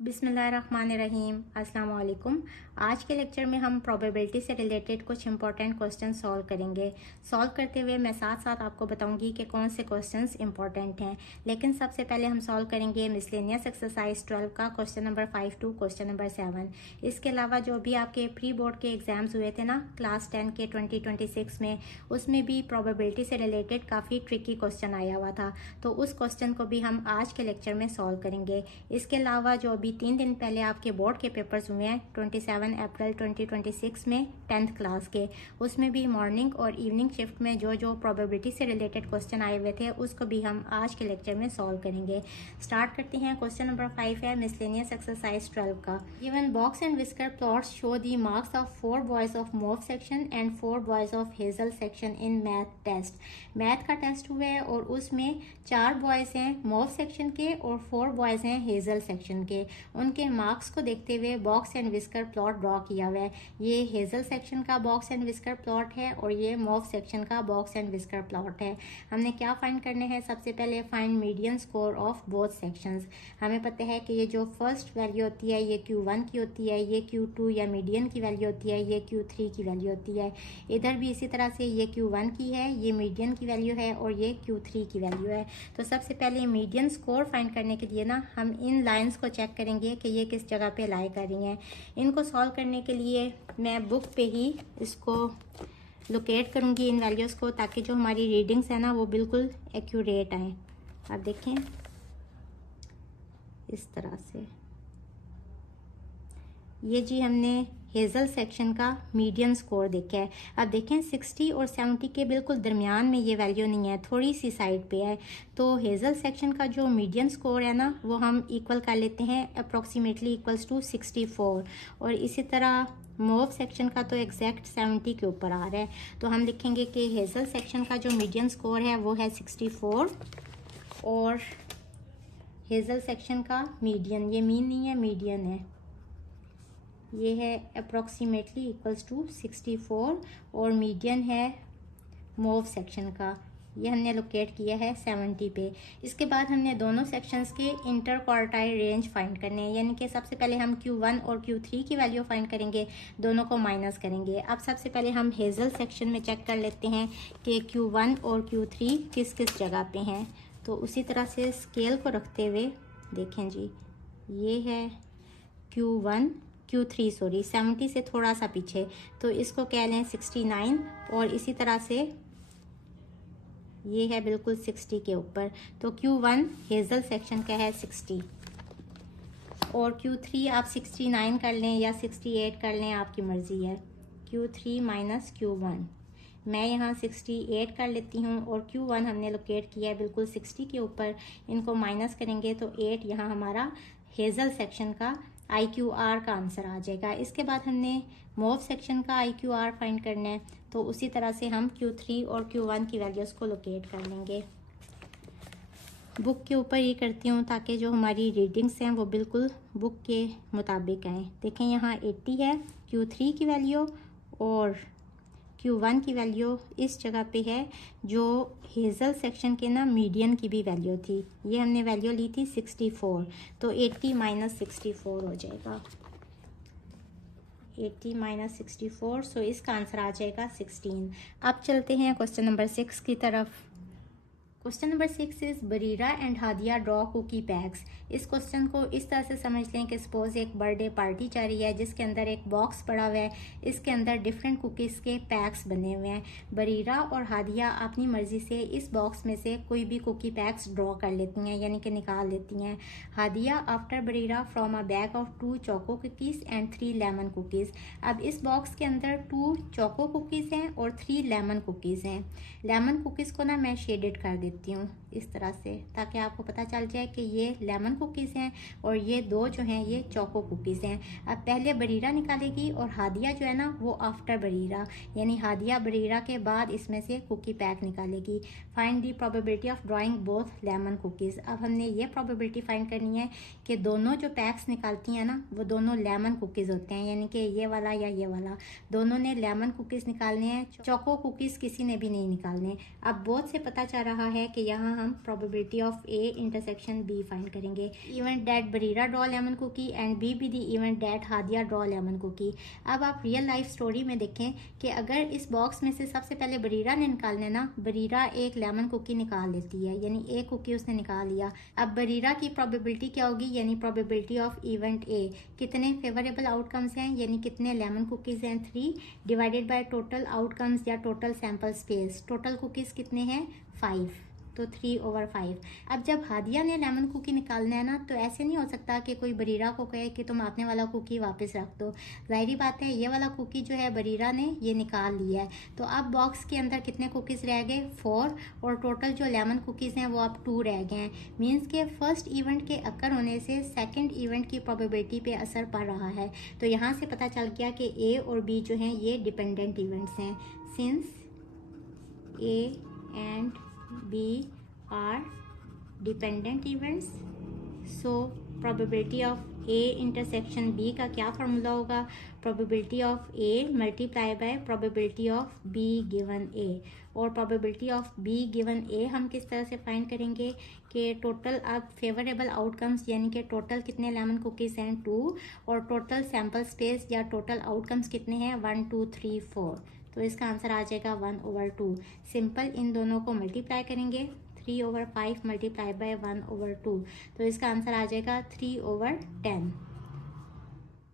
बिस्मिल्लाहिर्रहमानिर्रहीम। अस्सलाम वालेकुम। आज के लेक्चर में हम प्रोबेबिलिटी से रिलेटेड कुछ इंपॉर्टेंट क्वेश्चन सॉल्व करेंगे। सॉल्व करते हुए मैं साथ साथ आपको बताऊंगी कि कौन से क्वेश्चंस इंपॉर्टेंट हैं। लेकिन सबसे पहले हम सॉल्व करेंगे मिसलेनियस एक्सरसाइज 12 का question number 5 to question number 7। इसके अलावा जो भी आपके प्री बोर्ड के एग्जाम्स हुए थे ना क्लास 10 के 2026 में, उसमें भी प्रोबेबिलिटी से रिलेटेड काफ़ी ट्रिकी क्वेश्चन आया हुआ था, तो उस क्वेश्चन को भी हम आज के लेक्चर में सॉल्व करेंगे। इसके अलावा जो अभी 3 दिन पहले आपके बोर्ड के पेपर्स हुए हैं 27 अप्रैल 2026 में 10th क्लास के, उसमें भी मॉर्निंग और इवनिंग शिफ्ट में जो जो प्रोबेबिलिटी से रिलेटेड क्वेश्चन आए हुए थे उसको भी हम आज के लेक्चर में सॉल्व करेंगे। स्टार्ट करते हैं। क्वेश्चन नंबर 5 है मिसलेनियस एक्सरसाइज 12 का। Given box and whisker plots show the marks of 4 boys of Mauve section and 4 boys of Hazel section in math test. Math का टेस्ट हुआ है और उसमें 4 बॉयज हैं मोव सेक्शन के और 4 बॉयज हैं हेजल सेक्शन के। उनके मार्क्स को देखते हुए box and whisker plot draw किया हुआ है। ये हेजल सेक्शन का बॉक्स एंड विस्कर प्लॉट है और ये मोव सेक्शन का बॉक्स एंड विस्कर प्लॉट है। हमने क्या फाइंड करने हैं? सबसे पहले find median score of both sections. हमें पता है कि ये जो फर्स्ट वैल्यू होती है ये Q1 की होती है, ये Q2 या मीडियन की वैल्यू होती है, ये Q3 की वैल्यू होती है। इधर भी इसी तरह से ये Q1 की है, ये मीडियन की वैल्यू है और ये Q3 की वैल्यू है। तो सबसे पहले मीडियन स्कोर फाइंड करने के लिए ना हम इन लाइंस को चेक करेंगे कि ये किस जगह पे लाई कर रही हैं। इनको सॉल्व करने के लिए मैं बुक पे ही इसको लोकेट करूंगी इन वैल्यूज़ को, ताकि जो हमारी रीडिंग्स है ना वो बिल्कुल एक्यूरेट आए। आप देखें इस तरह से। ये जी हमने हेजल सेक्शन का मीडियन स्कोर देखा है। अब देखें 60 और 70 के बिल्कुल दरमियान में ये वैल्यू नहीं है, थोड़ी सी साइड पे है। तो हेजल सेक्शन का जो मीडियन स्कोर है ना वो हम इक्वल कर लेते हैं अप्रॉक्सीमेटली इक्वल्स टू 64। और इसी तरह मोव सेक्शन का तो एग्जैक्ट 70 के ऊपर आ रहा है। तो हम लिखेंगे कि हेजल सेक्शन का जो मीडियन स्कोर है वो है 64 और हेजल सेक्शन का मीडियन, ये मीन नहीं है मीडियन है, ये है अप्रॉक्सीमेटली इक्वल्स टू 64 और मीडियन है मोव सेक्शन का, ये हमने लोकेट किया है 70 पे। इसके बाद हमने दोनों सेक्शंस के इंटर क्वार्टाइल रेंज फाइंड करने हैं, यानी कि सबसे पहले हम Q1 और Q3 की वैल्यू फाइंड करेंगे, दोनों को माइनस करेंगे। अब सबसे पहले हम हेजल सेक्शन में चेक कर लेते हैं कि Q1 और Q3 किस किस जगह पे हैं। तो उसी तरह से स्केल को रखते हुए देखें जी, ये है Q3 सॉरी 70 से थोड़ा सा पीछे, तो इसको कह लें 69 और इसी तरह से ये है बिल्कुल 60 के ऊपर। तो Q1 हेजल सेक्शन का है 60 और Q3 आप 69 कर लें या 68 कर लें, आपकी मर्ज़ी है। Q3 माइनस Q1, मैं यहाँ 68 कर लेती हूँ और Q1 हमने लोकेट किया है बिल्कुल 60 के ऊपर। इनको माइनस करेंगे तो 8 यहाँ हमारा हेजल सेक्शन का IQR का आंसर आ जाएगा। इसके बाद हमने मोव सेक्शन का IQR फाइंड करना है, तो उसी तरह से हम Q3 और Q1 की वैल्यूज़ को लोकेट कर लेंगे। बुक के ऊपर ये करती हूँ ताकि जो हमारी रीडिंग्स हैं वो बिल्कुल बुक के मुताबिक आएँ। देखें यहाँ 80 है Q3 की वैल्यू और Q1 की वैल्यू इस जगह पे है जो हेजल सेक्शन के ना मीडियन की भी वैल्यू थी। ये हमने वैल्यू ली थी 64, तो 80 माइनस 64 हो जाएगा। 80 माइनस 64, सो इसका आंसर आ जाएगा 16। अब चलते हैं क्वेश्चन नंबर 6 की तरफ। Question number 6 is Bareera and Hadia draw cookie packs. इस क्वेश्चन को इस तरह से समझ लें कि सपोज एक बर्थडे पार्टी चल रही है जिसके अंदर एक बॉक्स पड़ा हुआ है, इसके अंदर डिफरेंट कुकीज़ के पैक्स बने हुए हैं। बरीरा और हादिया अपनी मर्जी से इस बॉक्स में से कोई भी कुकी पैक्स ड्रॉ कर लेती हैं, यानी कि निकाल लेती हैं। Hadiya after Bareera from a bag of 2 choco cookies and 3 lemon cookies. अब इस बॉक्स के अंदर 2 चोको कुकीज़ हैं और 3 लेमन कुकीज़ हैं। लेमन कुकीज़ को ना मैं शेडेड कर देती हूँ इस तरह से, ताकि आपको पता चल जाए कि ये लेमन कुकीज़ हैं और ये 2 जो हैं ये चोको कुकीज़ हैं। अब पहले बरीरा निकालेगी और हादिया जो है ना वो आफ्टर बरीरा, यानी हादिया बरीरा के बाद इसमें से कुकी पैक निकालेगी। Find the probability of drawing both lemon cookies. अब हमने ये प्रोबेबिलिटी फाइंड करनी है कि दोनों जो पैक्स निकालती हैं ना वो दोनों लेमन कुकीज़ होते हैं, यानी कि ये वाला या ये वाला, दोनों ने लेमन कुकीज़ निकालने हैं, चोको कुकीज़ किसी ने भी नहीं निकालने। अब बोथ से पता चल रहा है कि यहाँ हम probability of A intersection B find करेंगे। Event that Bareera draw lemon cookie and B be the event that Hadiya draw lemon cookie. अब आप रियल लाइफ स्टोरी में देखें कि अगर इस बॉक्स में से सबसे पहले बरीरा ने निकालने ना, बरीरा एक लेमन कुकी निकाल लेती है, यानी एक कुकी उसने निकाल लिया। अब बरीरा की प्रोबेबिलिटी क्या होगी, यानी प्रोबेबिलिटी ऑफ इवेंट ए, कितने फेवरेबल आउटकम्स हैं यानी कितने लेमन कुकीज़ हैं 3 डिवाइडेड बाय टोटल आउटकम्स या total sample space. Total cookies कितने हैं 5, तो 3/5। अब जब हादिया ने लेमन कुकी निकालना है ना, तो ऐसे नहीं हो सकता कि कोई बरीरा को कहे कि तुम आपने वाला कुकी वापस रख दो। जाहिर बात है ये वाला कुकी जो है बरीरा ने ये निकाल लिया है, तो अब बॉक्स के अंदर कितने कुकीज़ रह गए 4, और टोटल जो लेमन कुकीज़ हैं वो अब 2 रह गए हैं। मीन्स के फर्स्ट इवेंट के अकर होने से सेकेंड इवेंट की प्रोबेबिलिटी पे असर पड़ रहा है। तो यहाँ से पता चल गया कि ए और बी जो हैं ये डिपेंडेंट इवेंट्स हैं। Since A and B are dependent events, so probability of A intersection B का क्या फार्मूला होगा, probability of A multiply by probability of B given A। और probability of B given A हम किस तरह से find करेंगे कि टोटल अब फेवरेबल आउटकम्स यानी कि टोटल कितने लेमन कुकीज़ हैं 2, और टोटल सैम्पल स्पेस या टोटल आउटकम्स कितने हैं 1 2 3 4। तो इसका आंसर आ जाएगा 1/2। सिंपल इन दोनों को मल्टीप्लाई करेंगे, 3/5 मल्टीप्लाई बाय 1/2, तो इसका आंसर आ जाएगा 3/10।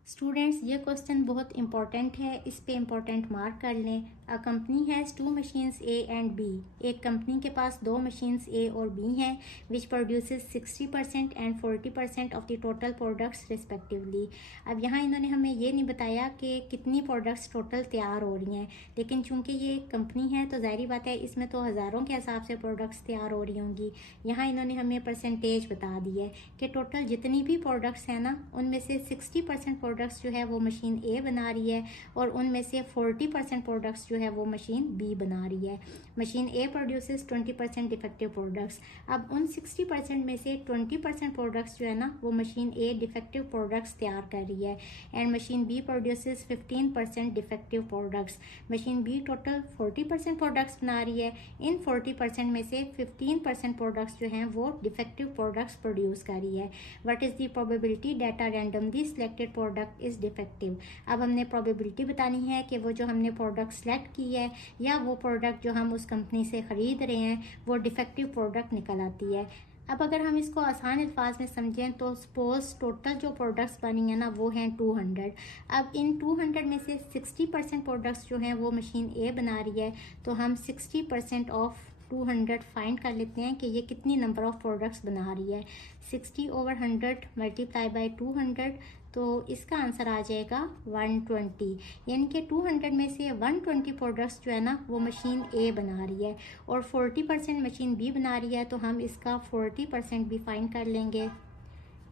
स्टूडेंट्स ये क्वेश्चन बहुत इंपॉर्टेंट है, इस पे इंपॉर्टेंट मार्क कर लें। A company has 2 machines A and B. एक कंपनी के पास 2 मशीन्स ए और बी हैं which produces 60% and 40% of the total products respectively. अब यहाँ इन्होंने हमें ये नहीं बताया कि कितनी प्रोडक्ट्स टोटल तैयार हो रही हैं, लेकिन चूंकि ये एक कंपनी है तो जाहिर बात है इसमें तो हज़ारों के हिसाब से प्रोडक्ट्स तैयार हो रही होंगी। यहाँ इन्होंने हमें परसेंटेज बता दी है कि टोटल जितनी भी प्रोडक्ट्स हैं ना, उनमें से 60% प्रोडक्ट्स जो है वो मशीन ए बना रही है, और उनमें से 40% प्रोडक्ट्स जो है वो मशीन बी बना रही है। Machine A produces 20% defective products. अब उन 60% में से 20% प्रोडक्ट्स जो है ना वो मशीन ए डिफेक्टिव प्रोडक्ट्स तैयार कर रही है, and machine B produces 15% defective products. Machine B total 40% products बना रही है, इन 40% में से 15% प्रोडक्ट्स जो हैं वो डिफेक्टिव प्रोडक्ट्स प्रोड्यूस कर रही है। What is the probability that a randomly selected product is defective. अब हमने प्रोबेबिलिटी बतानी है कि वो जो हमने प्रोडक्ट सेलेक्ट की है या वो प्रोडक्ट जो हम उस कंपनी से ख़रीद रहे हैं वो डिफेक्टिव प्रोडक्ट निकल आती है। अब अगर हम इसको आसान अल्फाज में समझें तो सपोज टोटल जो प्रोडक्ट्स बनी हैं ना वो हैं 200। अब इन 200 में से 60% प्रोडक्ट्स जो हैं वो मशीन ए बना रही है, तो हम 60% ऑफ 200 फाइंड कर लेते हैं कि ये कितनी नंबर ऑफ प्रोडक्ट्स बना रही है। 60/100 मल्टीप्लाई बाय 200, तो इसका आंसर आ जाएगा 120। यानी कि 200 में से 120 प्रोडक्ट्स जो है ना वो मशीन ए बना रही है, और 40% मशीन बी बना रही है, तो हम इसका 40% भी फाइंड कर लेंगे।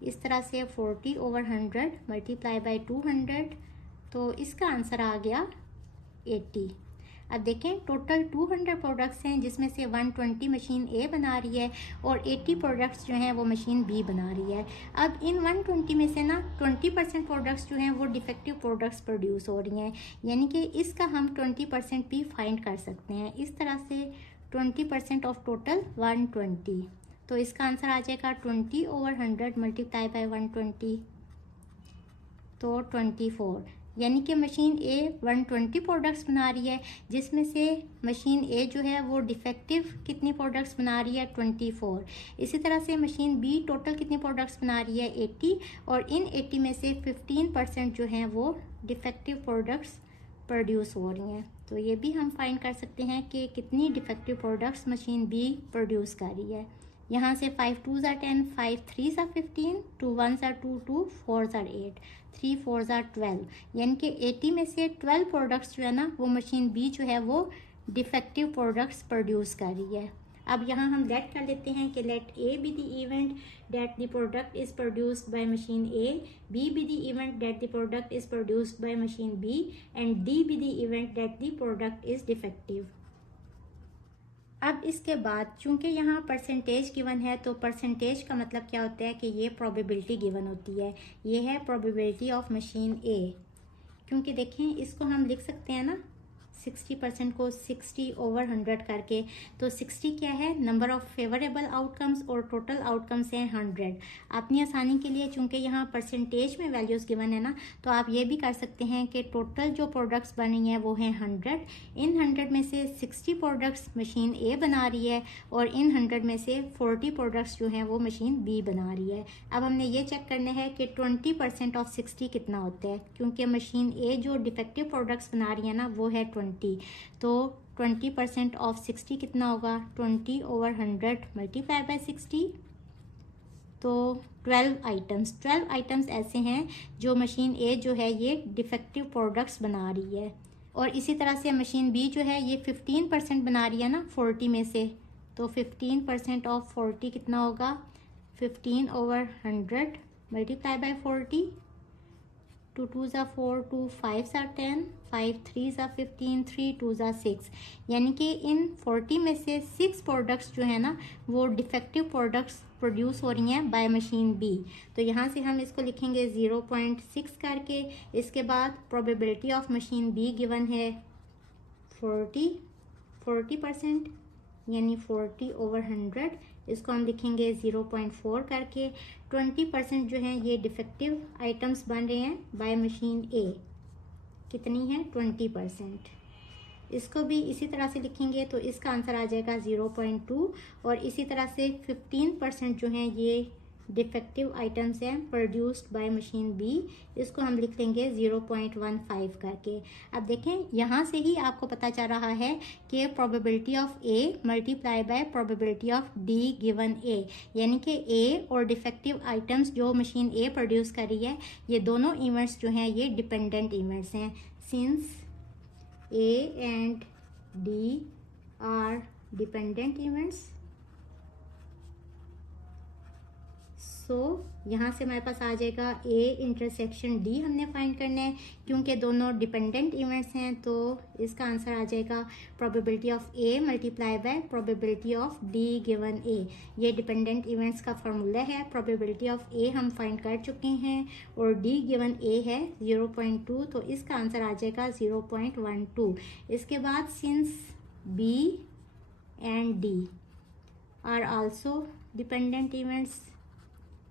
इस तरह से 40/100 मल्टीप्लाई बाय 200, तो इसका आंसर आ गया 80। अब देखें टोटल 200 प्रोडक्ट्स हैं जिसमें से 120 मशीन ए बना रही है और 80 प्रोडक्ट्स जो हैं वो मशीन बी बना रही है। अब इन 120 में से ना 20% प्रोडक्ट्स जो हैं वो डिफेक्टिव प्रोडक्ट्स प्रोड्यूस हो रही हैं, यानी कि इसका हम 20% भी फाइंड कर सकते हैं। इस तरह से 20% ऑफ टोटल 120, तो इसका आंसर आ जाएगा 20/100 मल्टीप्लाई बाय 120, तो 24। यानी कि मशीन ए 120 प्रोडक्ट्स बना रही है, जिसमें से मशीन ए जो है वो डिफेक्टिव कितनी प्रोडक्ट्स बना रही है 24। इसी तरह से मशीन बी टोटल कितनी प्रोडक्ट्स बना रही है 80, और इन 80 में से 15% जो हैं वो डिफेक्टिव प्रोडक्ट्स प्रोड्यूस हो रही हैं। तो ये भी हम फाइंड कर सकते हैं कि कितनी defective products machine B produce कर रही है। यहाँ से 5 2s are 10, 5 3s are 15, 2 1s are 2, 2 4s are 8, 3 4s are 12। यानी कि 80 में से 12 प्रोडक्ट्स जो है ना वो मशीन बी जो है वो डिफेक्टिव प्रोडक्ट्स प्रोड्यूस कर रही है। अब यहाँ हम लेट कर लेते हैं कि let A be the event that the product is produced by machine A, B be the event that the product is produced by machine B, and D be the event that the product is defective. अब इसके बाद चूंकि यहाँ percentage given है, तो percentage का मतलब क्या होता है कि ये प्रोबेबिलिटी गिवन होती है। ये है प्रोबेबिलिटी ऑफ मशीन ए, क्योंकि देखें इसको हम लिख सकते हैं ना 60% को 60/100 करके। तो 60 क्या है, नंबर ऑफ फेवरेबल आउटकम्स, और टोटल आउटकम्स हैं 100। अपनी आसानी के लिए चूंकि यहाँ परसेंटेज में वैल्यूज़ गिवन है ना, तो आप ये भी कर सकते हैं कि टोटल जो प्रोडक्ट्स बन रही हैं वो हैं 100। इन 100 में से 60 प्रोडक्ट्स मशीन ए बना रही है, और इन 100 में से 40 प्रोडक्ट्स जो हैं वो मशीन बी बना रही है। अब हमने ये चेक करना है कि 20% ऑफ 60 कितना होता है, क्योंकि मशीन ए जो डिफेक्टिव प्रोडक्ट्स बना रही है ना वो है 20। तो 20% ऑफ 60 कितना होगा, 20/100 मल्टीप्लाई बाय 60। तो 12 आइटम्स ऐसे हैं जो मशीन ए जो है ये डिफेक्टिव प्रोडक्ट्स बना रही है। और इसी तरह से मशीन बी जो है ये 15% बना रही है ना 40 में से। तो 15% ऑफ 40 कितना होगा, 15/100 multiply by 40। 2 2s are 4, 2 5s are 10, 5 3s are 15, 3 2s are 6। यानी कि इन 40 में से 6 प्रोडक्ट्स जो है ना वो डिफेक्टिव प्रोडक्ट्स प्रोड्यूस हो रही हैं बाय मशीन बी। तो यहाँ से हम इसको लिखेंगे 0.6 करके। इसके बाद probability of machine be given है 40% यानी 40/100। इसको हम लिखेंगे 0.4 करके। 20% जो है ये डिफेक्टिव आइटम्स बन रहे हैं बाय मशीन ए। कितनी है, 20%। इसको भी इसी तरह से लिखेंगे तो इसका आंसर आ जाएगा 0.2। और इसी तरह से 15% जो है ये डिफेक्टिव आइटम्स हैं प्रोड्यूस्ड बाय मशीन बी। इसको हम लिख लेंगे 0.15 करके। अब देखें यहाँ से ही आपको पता चल रहा है कि probability of A multiply by probability of D given A, यानी कि ए और डिफेक्टिव आइटम्स जो मशीन ए प्रोड्यूस कर रही है ये दोनों इवेंट्स जो हैं ये डिपेंडेंट इवेंट्स हैं। Since A and D are dependent events, so यहाँ से हमारे पास आ जाएगा ए इंटरसेक्शन डी हमने फाइंड करना है, क्योंकि दोनों डिपेंडेंट इवेंट्स हैं। तो इसका आंसर आ जाएगा probability of A multiply by probability of D given A. ये डिपेंडेंट इवेंट्स का फॉर्मूला है। प्रोबेबिलिटी ऑफ ए हम फाइंड कर चुके हैं और डी गिवन ए है 0.2, तो इसका आंसर आ जाएगा 0.12। इसके बाद since B and D are also dependent events,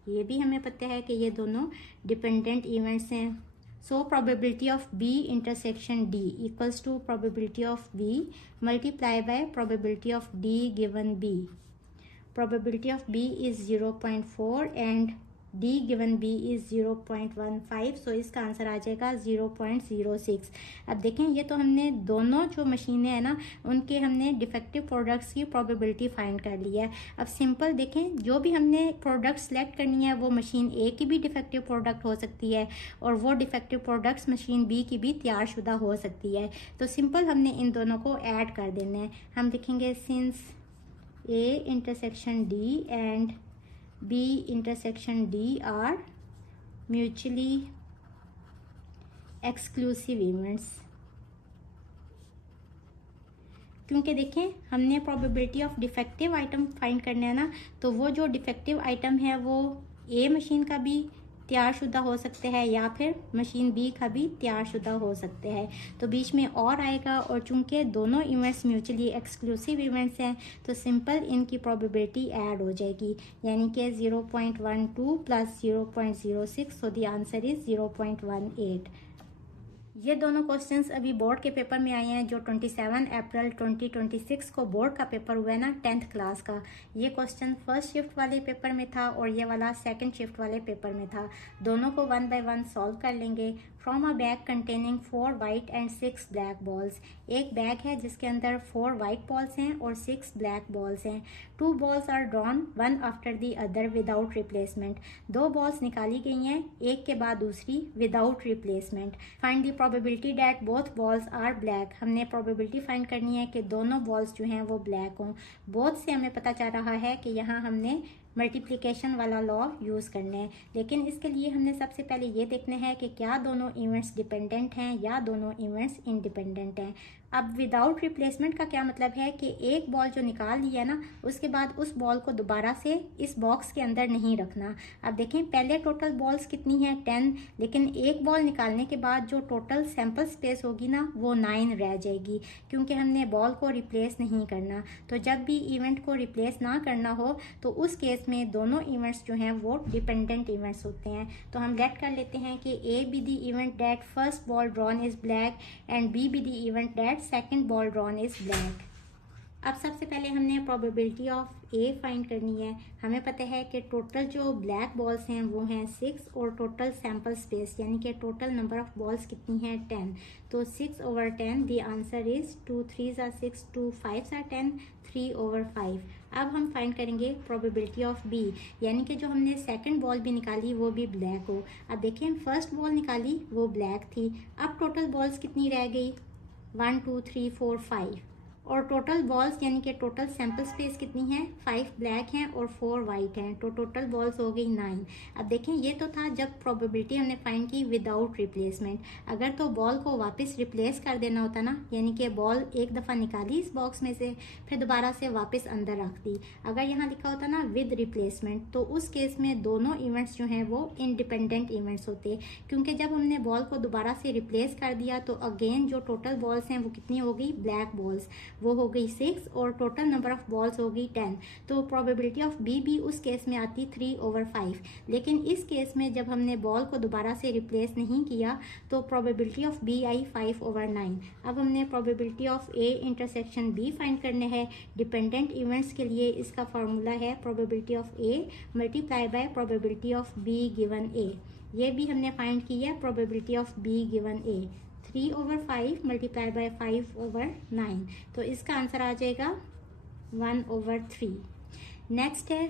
ये भी हमें पता है कि ये दोनों डिपेंडेंट इवेंट्स हैं। So probability of B intersection D equals to probability of B multiply by probability of D given B. Probability of B is 0.4 and D given B is 0.15, so इसका आंसर आ जाएगा 0.06। अब देखें ये तो हमने दोनों जो मशीनें हैं ना उनके हमने डिफेक्टिव प्रोडक्ट्स की प्रोबेबिलिटी फाइंड कर ली है। अब सिंपल देखें, जो भी हमने प्रोडक्ट सेलेक्ट करनी है वो मशीन ए की भी डिफेक्टिव प्रोडक्ट हो सकती है और वो डिफेक्टिव प्रोडक्ट्स मशीन बी की भी तैयारशुदा हो सकती है। तो सिंपल हमने इन दोनों को ऐड कर देना है। हम लिखेंगे since A intersection D and B intersection D are mutually exclusive events। क्योंकि देखें हमने probability of defective item find करना है ना, तो वो जो डिफेक्टिव आइटम है वो ए मशीन का भी तैयारशुदा हो सकते हैं या फिर मशीन बी का भी तैयारशुदा हो सकते हैं। तो बीच में और आएगा, और चूंकि दोनों इवेंट्स म्यूचुअली एक्सक्लूसिव इवेंट्स हैं तो सिंपल इनकी प्रोबेबिलिटी ऐड हो जाएगी, यानी कि 0.12 plus 0.06, so the answer is 0.18। ये दोनों क्वेश्चंस अभी बोर्ड के पेपर में आए हैं, जो 27 अप्रैल 2026 को बोर्ड का पेपर हुआ है ना 10th क्लास का। ये क्वेश्चन फर्स्ट शिफ्ट वाले पेपर में था और ये वाला सेकंड शिफ्ट वाले पेपर में था। दोनों को 1 बाय 1 सॉल्व कर लेंगे। From a bag containing 4 white and 6 black balls, एक बैग है जिसके अंदर 4 वाइट बॉल्स हैं और 6 ब्लैक बॉल्स हैं। 2 balls are drawn one after the other without replacement, 2 balls निकाली गई हैं एक के बाद दूसरी without replacement. Find the probability that both balls are black, हमने प्रोबेबिलिटी फाइंड करनी है कि दोनों बॉल्स जो हैं वो ब्लैक हों। बोथ से हमें पता चल रहा है कि यहाँ हमने मल्टीप्लिकेशन वाला लॉ यूज़ करना है। लेकिन इसके लिए हमने सबसे पहले ये देखना है कि क्या दोनों इवेंट्स डिपेंडेंट हैं या दोनों इवेंट्स इंडिपेंडेंट हैं। अब विदाउट रिप्लेसमेंट का क्या मतलब है कि एक बॉल जो निकाल लिया ना, उसके बाद उस बॉल को दोबारा से इस बॉक्स के अंदर नहीं रखना। अब देखें पहले टोटल बॉल्स कितनी हैं 10, लेकिन एक बॉल निकालने के बाद जो टोटल सैंपल स्पेस होगी ना वो 9 रह जाएगी, क्योंकि हमने बॉल को रिप्लेस नहीं करना। तो जब भी इवेंट को रिप्लेस ना करना हो तो उस केस में दोनों इवेंट्स जो हैं वो डिपेंडेंट इवेंट्स होते हैं। तो हम लेट कर लेते हैं कि A be the event that first ball drawn is black and B be the event that second ball drawn is black. अब सबसे पहले हमने प्रोबेबिलिटी ऑफ ए फाइंड करनी है। हमें पता है कि टोटल जो ब्लैक बॉल्स हैं वो हैं 6 और टोटल सैंपल स्पेस यानी कि टोटल नंबर ऑफ बॉल्स कितनी है 10। तो 6/10 the answer is 2 3s are 6, 2 5s are 10, 3/5। अब हम फाइंड करेंगे प्रोबेबिलिटी ऑफ बी, यानी कि जो हमने सेकंड बॉल भी निकाली वो भी ब्लैक हो। अब देखें फर्स्ट बॉल निकाली वो ब्लैक थी, अब टोटल बॉल्स कितनी रह गई 1 2 3 4 5, और टोटल बॉल्स यानी कि टोटल सैंपल स्पेस कितनी है 5 ब्लैक हैं और 4 वाइट हैं, तो टोटल बॉल्स हो गई 9। अब देखें ये तो था जब प्रोबेबिलिटी हमने फाइंड की विदाउट रिप्लेसमेंट। अगर तो बॉल को वापस रिप्लेस कर देना होता ना, यानी कि बॉल एक दफ़ा निकाली इस बॉक्स में से फिर दोबारा से वापस अंदर रख दी, अगर यहाँ लिखा होता ना विद रिप्लेसमेंट, तो उस केस में दोनों इवेंट्स जो हैं वो इंडिपेंडेंट इवेंट्स होते, क्योंकि जब हमने बॉल को दोबारा से रिप्लेस कर दिया तो अगेन जो टोटल बॉल्स हैं वो कितनी हो गई ब्लैक बॉल्स, वो हो गई 6 और टोटल नंबर ऑफ बॉल्स हो गई 10। तो प्रोबेबिलिटी ऑफ बी भी उस केस में आती 3/5। लेकिन इस केस में जब हमने बॉल को दोबारा से रिप्लेस नहीं किया तो प्रोबेबिलिटी ऑफ बी आई 5/9। अब हमने probability of A intersection B find करने हैं। डिपेंडेंट इवेंट्स के लिए इसका फार्मूला है probability of A multiply by probability of B given A. ये भी हमने फाइंड की है probability of B given A 3/5 multiply by 5/9, तो इसका आंसर आ जाएगा 1/3। नेक्स्ट है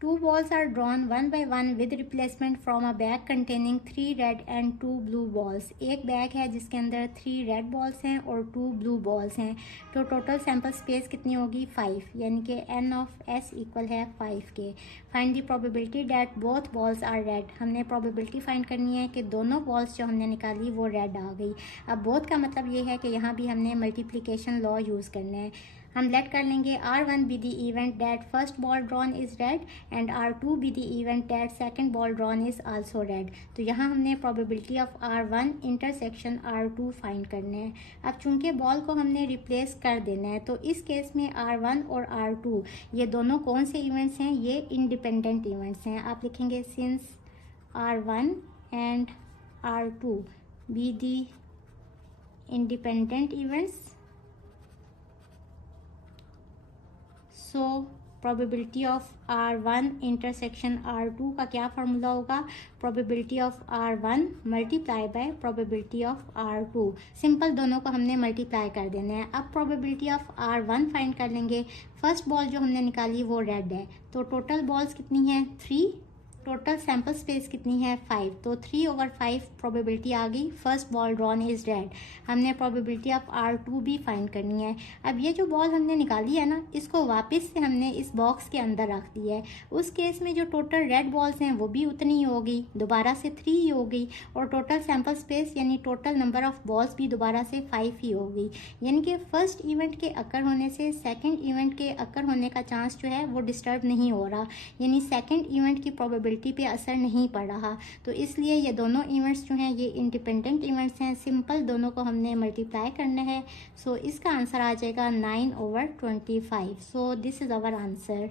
2 balls are drawn 1 by 1 with replacement from a bag containing 3 red and 2 blue balls। एक बैग है जिसके अंदर 3 रेड बॉल्स हैं और 2 ब्लू बॉल्स हैं, तो टोटल सैंपल स्पेस कितनी होगी 5, यानी कि n ऑफ s इक्वल है 5 के। Find the probability that both balls are red. हमने प्रोबेबिलिटी फाइंड करनी है कि दोनों बॉल्स जो हमने निकाली वो रेड आ गई। अब बोथ का मतलब ये है कि यहाँ भी हमने मल्टीप्लिकेशन लॉ यूज़ करना है। हम लेट कर लेंगे R1 be the event that first ball drawn is red and R2 be the event that second ball drawn is also red। तो यहाँ हमने probability of R1 intersection R2 find करने हैं। अब चूंकि बॉल को हमने रिप्लेस कर देना है तो इस केस में R1 और R2 ये दोनों कौन से इवेंट्स हैं, ये इंडिपेंडेंट इवेंट्स हैं। आप लिखेंगे since R1 and R2 be the independent events, so probability of R1 intersection R2 का क्या फार्मूला होगा, probability of R1 multiply by probability of R2। Simple दोनों को हमने मल्टीप्लाई कर देना है। अब प्रोबेबिलिटी ऑफ R1 फाइंड कर लेंगे। फर्स्ट बॉल जो हमने निकाली वो रेड है, तो टोटल बॉल्स कितनी है 3, टोटल सैंपल स्पेस कितनी है 5, तो 3/5 प्रोबेबिलिटी आ गई first ball drawn is red. हमने प्रोबेबिलिटी ऑफ R2 भी फाइंड करनी है। अब ये जो बॉल हमने निकाली है ना, इसको वापस से हमने इस बॉक्स के अंदर रख दिया है। उस केस में जो टोटल रेड बॉल्स हैं वो भी उतनी ही हो गई, दोबारा से 3 ही हो गई, और टोटल सैंपल स्पेस यानी टोटल नंबर ऑफ बॉल्स भी दोबारा से 5 ही हो गई। यानी कि फर्स्ट इवेंट के अकर होने से सेकेंड इवेंट के अकर होने का चांस जो है वो डिस्टर्ब नहीं हो रहा, यानी सेकेंड इवेंट की प्रोबेबिलिटी पे असर नहीं पड़ रहा। तो इसलिए ये दोनों इवेंट्स जो हैं ये इंडिपेंडेंट इवेंट्स हैं। सिंपल दोनों को हमने मल्टीप्लाई करना है, सो इसका आंसर आ जाएगा 9/25। So this is our answer.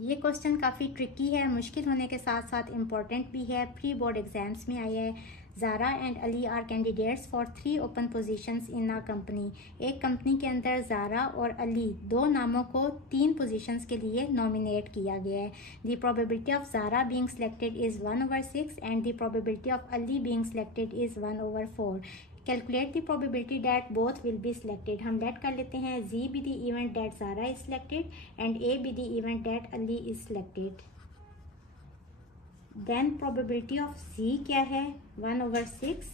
ये क्वेश्चन काफ़ी ट्रिकी है, मुश्किल होने के साथ साथ इम्पॉर्टेंट भी है। प्री बोर्ड एग्जाम्स में आया है। Zara and Ali are candidates for 3 open positions in a company. एक कंपनी के अंदर ज़ारा और अली 2 नामों को 3 पोजीशंस के लिए नॉमिनेट किया गया है। The probability of Zara being selected is 1/6 and the probability of Ali being selected is 1/4। Calculate the probability that both will be selected. हम लेट कर लेते हैं G be the event that Zara is selected and A be the event that Ali is selected. Then probability of C क्या है 1/6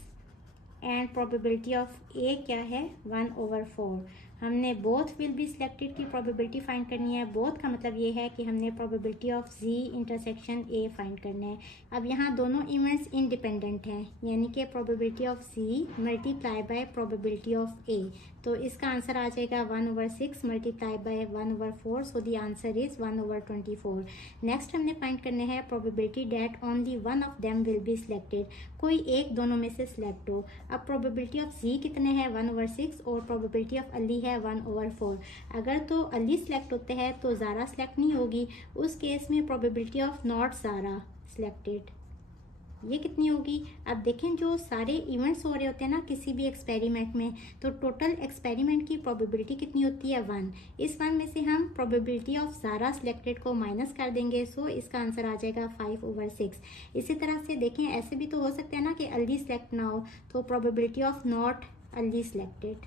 and probability of A क्या है 1/4। हमने both will be selected की प्रोबेबिलिटी फाइंड करनी है। बोथ का मतलब ये है कि हमने probability of ji intersection A find करना है। अब यहाँ दोनों इवेंट्स इंडिपेंडेंट हैं, यानी कि probability of G multiply by probability of A, तो इसका आंसर आ जाएगा 1/6 multiply by 1/4, so the answer is 1/24। Next हमने फाइंड करने हैं probability that only one of them will be selected, कोई एक दोनों में से सिलेक्ट हो। अब प्रोबेबिलिटी ऑफ जी कितने हैं 1/6 और प्रोबेबिलिटी ऑफ अली है 1/4। अगर तो अली सिलेक्ट होते हैं तो ज़ारा सिलेक्ट नहीं होगी, उस केस में probability of not Zara selected ये कितनी होगी। अब देखें जो सारे इवेंट्स हो रहे होते हैं ना किसी भी एक्सपेरिमेंट में, तो टोटल एक्सपेरिमेंट की प्रोबेबिलिटी कितनी होती है 1। इस 1 में से हम प्रोबेबिलिटी ऑफ ज़ारा सिलेक्टेड को माइनस कर देंगे, सो इसका आंसर आ जाएगा 5/6। इसी तरह से देखें ऐसे भी तो हो सकते हैं ना कि अली सिलेक्ट ना हो, तो probability of not Ali selected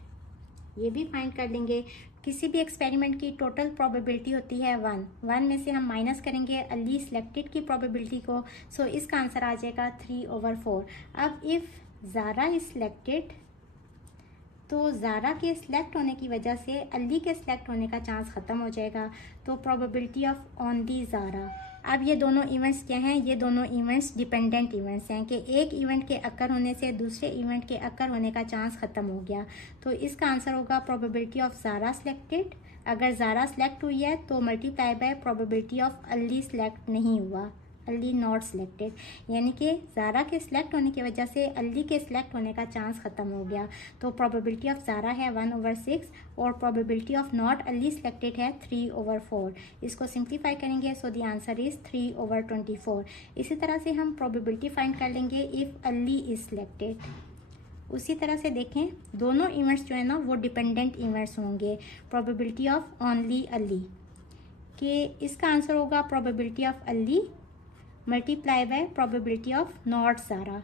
ये भी फाइंड कर लेंगे। किसी भी एक्सपेरिमेंट की टोटल प्रोबेबिलिटी होती है 1 में से हम माइनस करेंगे अली सिलेक्टेड की प्रोबेबिलिटी को, सो इसका आंसर आ जाएगा 3/4। अब इफ़ ज़ारा इज सिलेक्टेड तो ज़ारा के सिलेक्ट होने की वजह से अली के सिलेक्ट होने का चांस ख़त्म हो जाएगा, तो प्रोबेबिलिटी ऑफ ओनली ज़ारा। अब ये दोनों इवेंट्स क्या हैं, ये दोनों इवेंट्स डिपेंडेंट इवेंट्स हैं कि एक इवेंट के अकर होने से दूसरे इवेंट के अकर होने का चांस ख़त्म हो गया, तो इसका आंसर होगा प्रोबेबिलिटी ऑफ ज़ारा सिलेक्टेड। अगर ज़ारा सिलेक्ट हुई है तो multiply by probability of Ali select नहीं हुआ, अली नॉट सिलेक्टेड, यानी कि ज़ारा के सिलेक्ट होने की वजह से अली के सिलेक्ट होने का चांस ख़त्म हो गया, तो प्रोबेबिलिटी ऑफ ज़ारा है 1/6 और probability of not Ali selected है 3/4। इसको सिंप्लीफाई करेंगे, सो द आंसर इज़ 3/24। इसी तरह से हम प्रोबेबिलिटी फाइंड कर लेंगे इफ़ अली इज़ सिलेक्टेड। उसी तरह से देखें दोनों इवेंट्स जो है ना वो डिपेंडेंट इवेंट्स होंगे। प्रोबेबिलिटी ऑफ ओनली अली के इसका आंसर होगा probability of Ali multiply by probability of not Zara,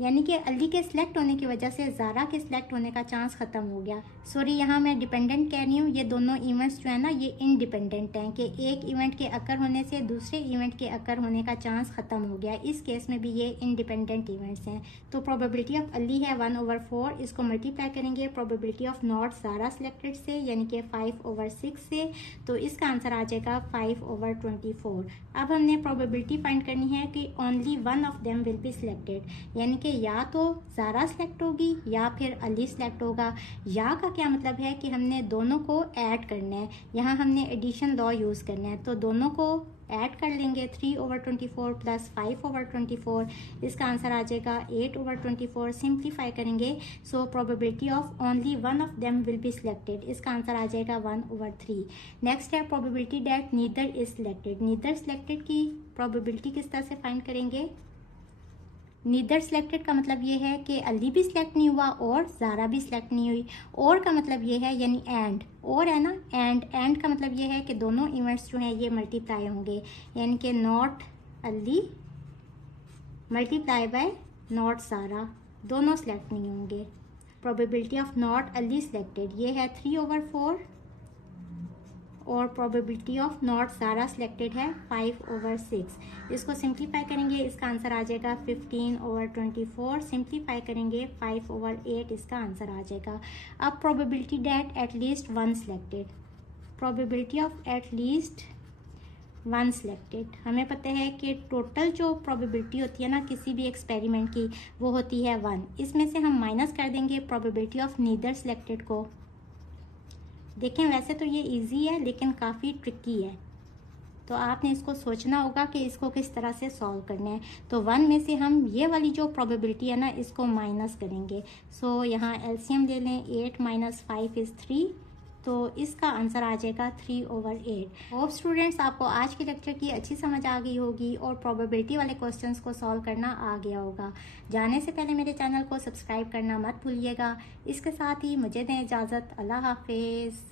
यानी कि अली के सिलेक्ट होने की वजह से ज़ारा के सिलेक्ट होने का चांस ख़त्म हो गया। सॉरी यहाँ मैं डिपेंडेंट कह रही हूँ, ये दोनों इवेंट्स जो है ना ये इंडिपेंडेंट हैं कि एक इवेंट के अकर होने से दूसरे इवेंट के अकर होने का चांस ख़त्म हो गया। इस केस में भी ये इंडिपेंडेंट इवेंट्स हैं, तो प्रोबेबिलिटी ऑफ अली है 1/4, इसको मल्टीप्लाई करेंगे probability of not Zara selected से यानी कि 5/6 से, तो इसका आंसर आ जाएगा 5/24। अब हमने प्रोबेबिलिटी फाइंड करनी है कि only one of them will be selected, यानी कि या तो ज़ारा सिलेक्ट होगी या फिर अली सिलेक्ट होगा। या का क्या मतलब है कि हमने दोनों को ऐड करना है, यहाँ हमने एडिशन लॉ यूज़ करना है, तो दोनों को ऐड कर लेंगे 3/24 प्लस 5/24, इसका आंसर आ जाएगा 8/24। सिंप्लीफाई करेंगे, सो probability of only one of them will be selected, इसका आंसर आ जाएगा 1/3। नेक्स्ट है probability that neither is selected. Neither selected की प्रोबेबिलिटी किस तरह से फाइंड करेंगे। नीदर सिलेक्टेड का मतलब ये है कि अली भी सिलेक्ट नहीं हुआ और ज़ारा भी सिलेक्ट नहीं हुई। और का मतलब ये है यानी एंड, और है ना एंड का मतलब ये है कि दोनों इवेंट्स जो हैं ये मल्टीप्लाई होंगे, यानी कि not Ali multiply by not Zara, दोनों सिलेक्ट नहीं होंगे। Probability of not Ali selected ये है 3/4 और probability of not Zara selected है 5/6। इसको सिंप्लीफाई करेंगे, इसका आंसर आ जाएगा 15/24। सिंप्लीफाई करेंगे 5/8, इसका आंसर आ जाएगा। अब probability that at least one selected, probability of at least one selected, हमें पता है कि टोटल जो प्रोबेबिलिटी होती है ना किसी भी एक्सपेरिमेंट की वो होती है 1। इसमें से हम माइनस कर देंगे प्रोबेबिलिटी ऑफ नीदर सिलेक्टेड को। देखें वैसे तो ये इजी है लेकिन काफ़ी ट्रिकी है, तो आपने इसको सोचना होगा कि इसको किस तरह से सॉल्व करना है। तो 1 में से हम ये वाली जो प्रोबेबिलिटी है ना इसको माइनस करेंगे, सो यहाँ एलसीएम ले लें, 8 - 5 = 3, तो इसका आंसर आ जाएगा 3/8। होप स्टूडेंट्स आपको आज के लेक्चर की अच्छी समझ आ गई होगी और प्रोबेबिलिटी वाले क्वेश्चंस को सॉल्व करना आ गया होगा। जाने से पहले मेरे चैनल को सब्सक्राइब करना मत भूलिएगा। इसके साथ ही मुझे दें इजाज़त, अल्लाह हाफिज़।